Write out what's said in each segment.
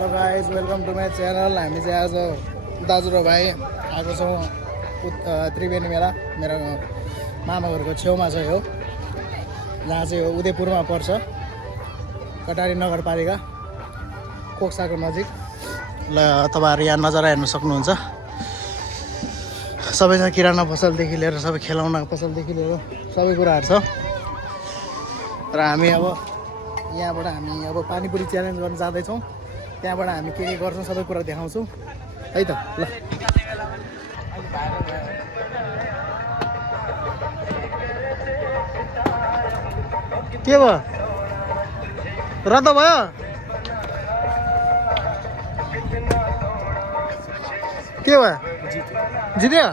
Hello guys welcome to my channel. हामी चाहिँ आज दाजु र भाइ आएको छौँ त्रिवेणी मेला। मेरो मामा घरको छेउमा छ यो, जहाँ चाहिँ यो उदयपुरमा पर्छ, कटारी नगरपालिका कोक्साको नजिक। ल तपाईँहरू यहाँ नजारा हेर्न सक्नुहुन्छ। सबैजना किराना पसलदेखि लिएर सबै खेलौना पसलदेखि लिएर सबै कुराहरू छ। र हामी अब यहाँबाट हामी अब पानीपुरी च्यालेन्ज गर्न जाँदैछौँ। त्यहाँबाट हामी के गर्छौँ सबै कुरा देखाउँछौँ है त। ल के भयो, रद्द भयो? के भयो, जित्यो?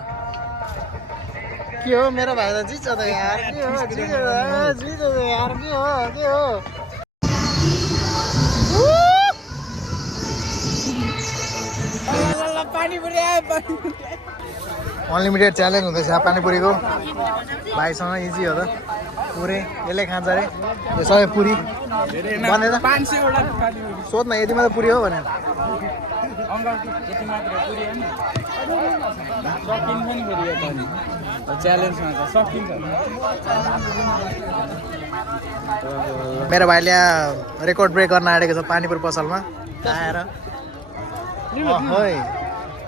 के हो मेरो भाइ त जित्छ त यार, के हो जित्यो त यार, के हो अनलिमिटेड च्यालेन्ज हुँदैछ पानीपुरीको। भाइसँग इजी हो त, पुरै यसले खान्छ अरे यो सबै पुरी बनेर। सोध्न यति मात्र पुरी हो भनेर। मेरो भाइले रेकर्ड ब्रेक गर्न आँटेको छ पानीपुरी पसलमा आएर।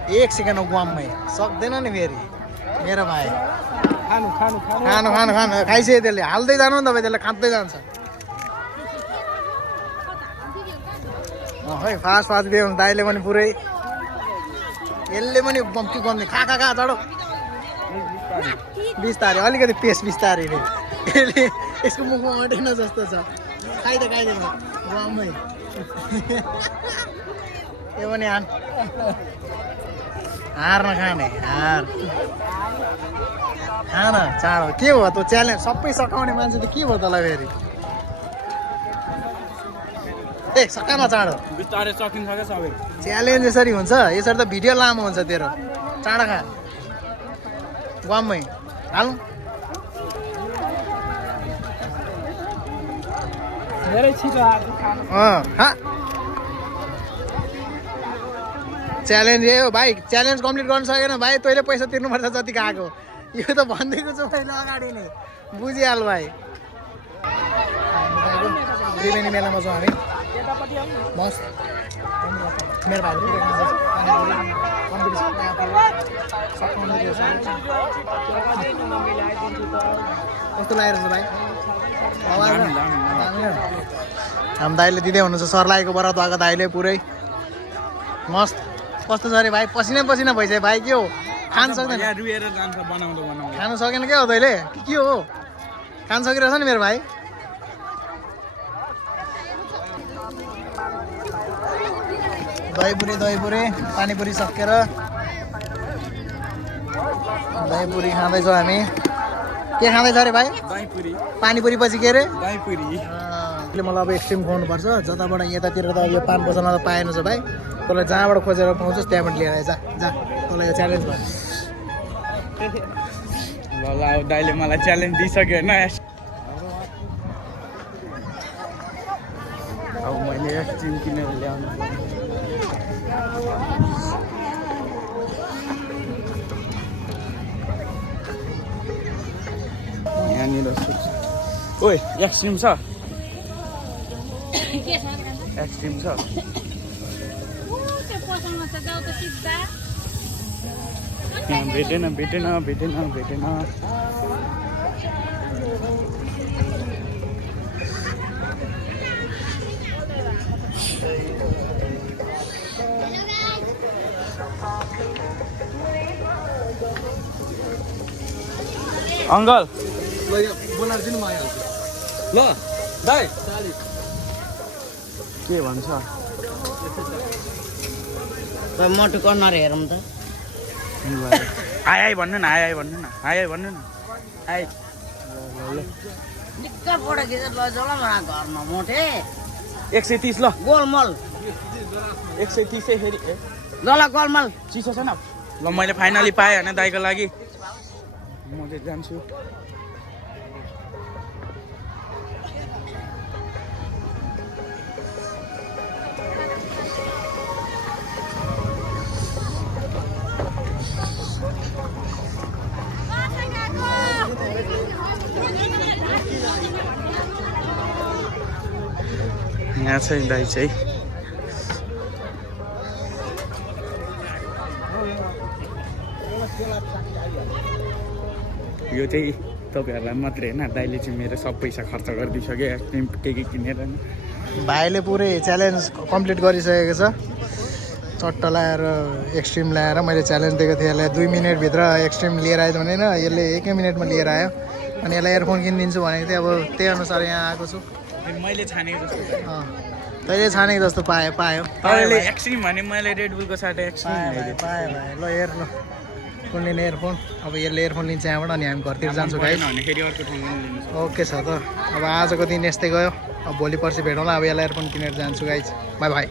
एक सेकेन्ड गुवाममै सक्दैन नि फेरि मेरो भाइ। खानु खाइसक्यो त्यसले, हाल्दै जानु नि तपाईँ, त्यसले खाँदै जान्छ। खै फास्ट दियो भने दाइले पनि पुरै, यसले पनि के गर्ने, खा चढो बिस्तारै, अलिकति पेस बिस्तारै रे। यसले यसको मुखमा अटेन जस्तो छ, खाइदिएन गुवाममै। यो पनि हार नखाने, हार खान चाँडो। के भयो त च्यालेन्ज, सबै सकाउने मान्छे त के भयो तँलाई फेरि? ए सकान चाँडो, बिस्तारै सकिन्छ क्या सबै च्यालेन्ज। यसरी हुन्छ, यसरी त भिडियो लामो हुन्छ तेरो। चाँडो खा गुवाममै हाल्नु। धेरै छिटो च्यालेन्ज यो भाइ, च्यालेन्ज कम्प्लिट गर्न सकेन भाइ तैँले पैसा तिर्नुपर्छ जति खाएको। यो त भनिदिएको छु मैले अगाडि नै, बुझिहाल भाइ। त्रिवेणी मेलामा छौँ हामी, मस्त। मेरो भाइले पुरै खाँदैछ कम्पिटिसन। कस्तो लागेको छ भाइ? हाम्रो दाइले दिँदै हुनुहुन्छ, सर्लाएको बरात भएको दाइले पुरै मस्त। कस्तो छ अरे भाइ, पसिना भइसक्यो भाइ। के हो खान सक्दैन, खानु सकेन क्या हो तैँले? के हो खान सकिरहेछ नि मेरो भाइ? दहीपुरी पानीपुरी सकेर दहीपुरी खाँदैछौँ हामी। के खाँदैछ अरे भाइ? पानीपुरी पछि के अरे मलाई अब एक्सट्रिम खुवाउनुपर्छ। जताबाट यतातिर त यो पान पसलमा त पाएन छ भाइ। तँलाई जहाँबाट खोजेर पाउँछस् त्यहाँबाट लिएर आएछ, जा। तँलाई यो च्यालेन्ज भयो। ल अब दाइले मलाई च्यालेन्ज दिइसक्यो होइन। अब मैले एक्सट्रिम किनेर ल्याउनु। यहाँनिर ओइ एक्सट्रिम छ, एक्सट्रिम छ। भेटेन अङ्कल बनाएर दिनु म आइहाल्छु। ल दाइ के भन्छ? मटु कर्नर हेरौँ त। आइ भन्नु न, आइ भन्नु न। आइ निक्का फोटो खिचेर लैजाऊ ल मलाई घरमा मोटे। 130 ल गोलमल 130 फेरि ल गोलमल चिसो छैन। ल मैले फाइनली पाएँ होइन दाइको लागि। म चाहिँ जान्छु। यहाँ चाहिँ दाइ चाहिँ यो चाहिँ तपाईँहरूलाई मात्रै होइन दाइले चाहिँ मेरो सब पैसा खर्च गरिदिइसक्यो एक्सट्रिम के किनेर नि भाइले पुरै च्यालेन्ज कम्प्लिट गरिसकेको छ चट्ट लाएर एक्सट्रिम ल्याएर मैले च्यालेन्ज दिएको थिएँ यसलाई 2 मिनटभित्र एक्सट्रिम लिएर आयो भनेर यसले 1 मिनटमा लिएर आयो अनि यसलाई इयरफोन किनिदिन्छु भनेको थिएँ अब त्यही अनुसार यहाँ आएको छु मैले छानेको जस्तो तैँले छानेको जस्तो पायो तपाईँले एक्सट्रिम भने मैले रेडबुलको साथ एक्सट्रिम पाएँ भाइ ल हेर ल कुन लिने इयरफोन अब यसले इयरफोन लिन्छ यहाँबाट अनि हामी घरतिर जान्छौँ गाइस भने फेरि अर्को ठाउँमा लिनु ओके छ त अब आजको दिन यस्तै गयो अब भोलि पर्सि भेटौँला अब यसलाई इयरफोन किनेर जान्छु गाइस बाई बाई